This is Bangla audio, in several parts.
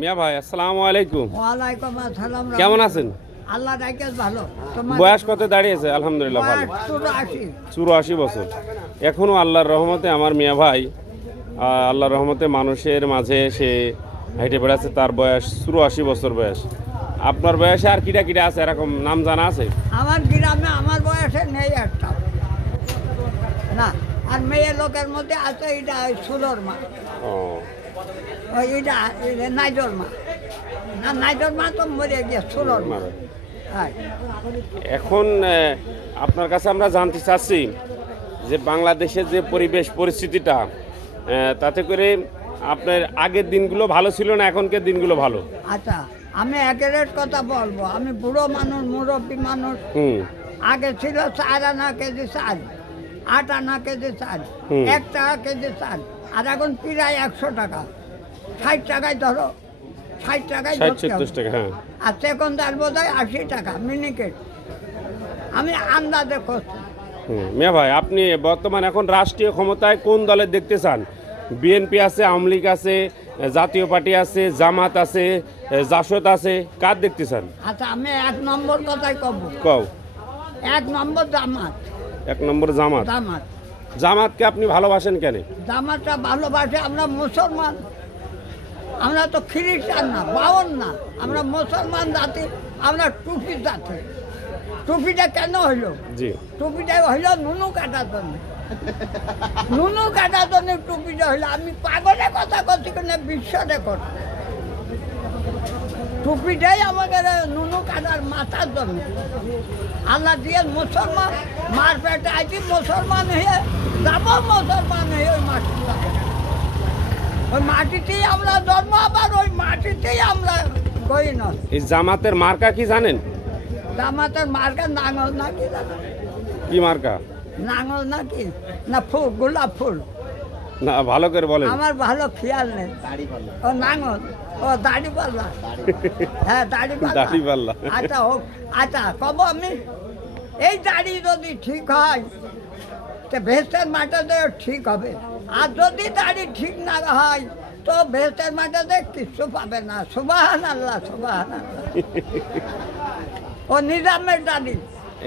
মিয়া ভাই আসসালামু আলাইকুম। ওয়ালাইকুম আসসালাম। কেমন আছেন? আল্লাহ রাখেন ভালো। বয়স কত দাঁড়িয়েছে? আলহামদুলিল্লাহ ভালো। 84 বছর। এখনো আল্লাহর রহমতে আমার মিয়া ভাই আল্লাহর রহমতে মানুষের মাঝে সে হেঁটে বেড়াচ্ছে। তার বয়স 84 বছর বয়স। আপনার বয়সে আর কিটা কিটা আছে এরকম নাম জানা আছে? আমার গ্রামে আমার বয়সে নেই একটা না। আর মেয়ে লোকের মধ্যে আছে এটা সুলোর মা, এটা নাইজর মা। না, নাইজর মা তো মরে গিয়ে সুলোর মা। এখন আপনার কাছে আমরা জানতে চাচ্ছি যে বাংলাদেশের যে পরিবেশ পরিস্থিতিটা, তাতে করে আপনার আগের দিনগুলো ভালো ছিল না এখনকার দিনগুলো ভালো? আচ্ছা, আমি একের কথা বলবো। আমি বুড়ো মানুষ, মুরব্বী মানুষ। আগে ছিল 4 আনা কেজি চাল, 8 আনা কেজি চাল, 1 টাকা কেজি চাল। আর এখন প্রায় 100 টাকা, 60 টাকায় ধরো, 60 টাকায় 60-70 টাকা। হ্যাঁ, আর সেকেন্ডার বোধ হয় 80 টাকা মিনিকেট। আমি আন্দাজে করছি। মিয়া ভাই, আপনি বর্তমান এখন রাষ্ট্রীয় ক্ষমতায় কোন দলের দেখতে চান? বিএনপি আছে, আওয়ামী লীগ আছে, জাতীয় পার্টি আছে, জামাত আছে, জাসদ আছে, কার দেখতে চান? আচ্ছা, আমি 1 নম্বর কথাই কব। কও। 1 নম্বর জামাত। 1 নম্বর জামাত। জামাত। জামাতকে আপনি ভালোবাসেন কেন? জামাতটা ভালোবাসে, আমরা মুসলমান। আমরা তো খ্রিস্টান না, বাউন না, আমরা মুসলমান জাতি, আমরা টুপি জাতি। টুপিটা কেন হইল? জি, টুপিটা হইল নুনু কাটার জন্য। নুনু কাটার জন্য টুপিটা হইল। আমি পাগলের কথা করছি কিনা বিশ্ব রেকর্ড। টুপিটাই আমাকে নুনু কাটার মাথার জন্য। আল্লাহ দিয়ে মুসলমান, মার পেটে আইছি মুসলমান হয়ে যাব, মুসলমান হয়ে ওই মাটি যাব। ওই মাটিতেই আমরা জন্ম, আবার ওই মাটিতেই আমরা গই না। এই জামাতের মার্কা কি জানেন? জামাতের মার্কা নাঙল নাকি? কি মার্কা? নাঙল নাকি না ফুল, গোলাপ ফুল? না, ভালো করে বলেন। আমার ভালো খেয়াল নেই। ও নাঙল, ও দাড়ি পাল্লা। হ্যাঁ, দাড়ি পাল্লা। আচ্ছা হোক। আচ্ছা, কব আমি, এই দাড়ি যদি ঠিক হয় তো ভেস্তের মাটিতে ঠিক হবে। আর যদি দাড়ি ঠিক না হয় তো ভেস্তের মাটিতে কিছু পাবে না। সুবহানাল্লাহ, সুবহানাল্লাহ। ও নিজামের দাড়ি,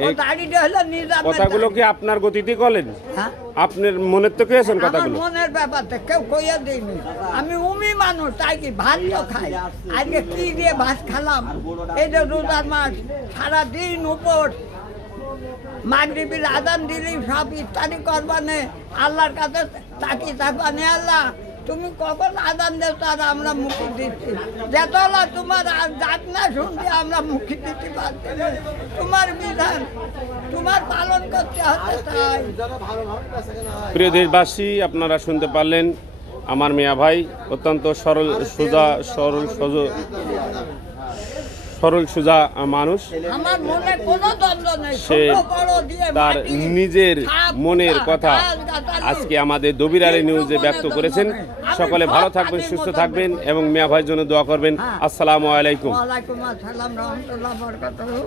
ও দাড়িটা হলো নিজামের। কথাগুলো কি আপনার গতিতে বলেন? হ্যাঁ, আপনার মনের তো কেছেন কথাগুলো? মনের ব্যাপারটা কেউ কইয়া দিইনি। আমি উমি মানুষ, তাই কি ভাত তো খাই। আজকে কি দিয়ে ভাত খেলাম? এই যে রোজার মাস, সারাদিন উপর, মাগরিবের আজান দিলেই সব ইফতারি করবানে, আল্লাহর কাছে তাকি থাকবানে। আল্লাহ, তুমি কখন আজান দেও তার আমরা মুখী দিচ্ছি। যেতলা তোমার ডাক না শুনতে আমরা মুখী দিতে পারছি না। তোমার বিধান, তোমার পালন করতে হচ্ছে। তাই প্রিয় দেশবাসী, আপনারা শুনতে পারলেন আমার মিয়া ভাই অত্যন্ত সরল সোজা মানুষ। আমার মনে কোনো দ্বন্দ্ব নেই। সে তার নিজের মনের কথা আজকে আমাদের দবির আলী নিউজে ব্যক্ত করেছেন। সকলে ভালো থাকবেন, সুস্থ থাকবেন এবং মিয়া ভাইয়ের জন্য দোয়া করবেন। আসসালামু আলাইকুম। ওয়ালাইকুম আসসালাম, রহমতুল্লাহ, বরকাতুহু।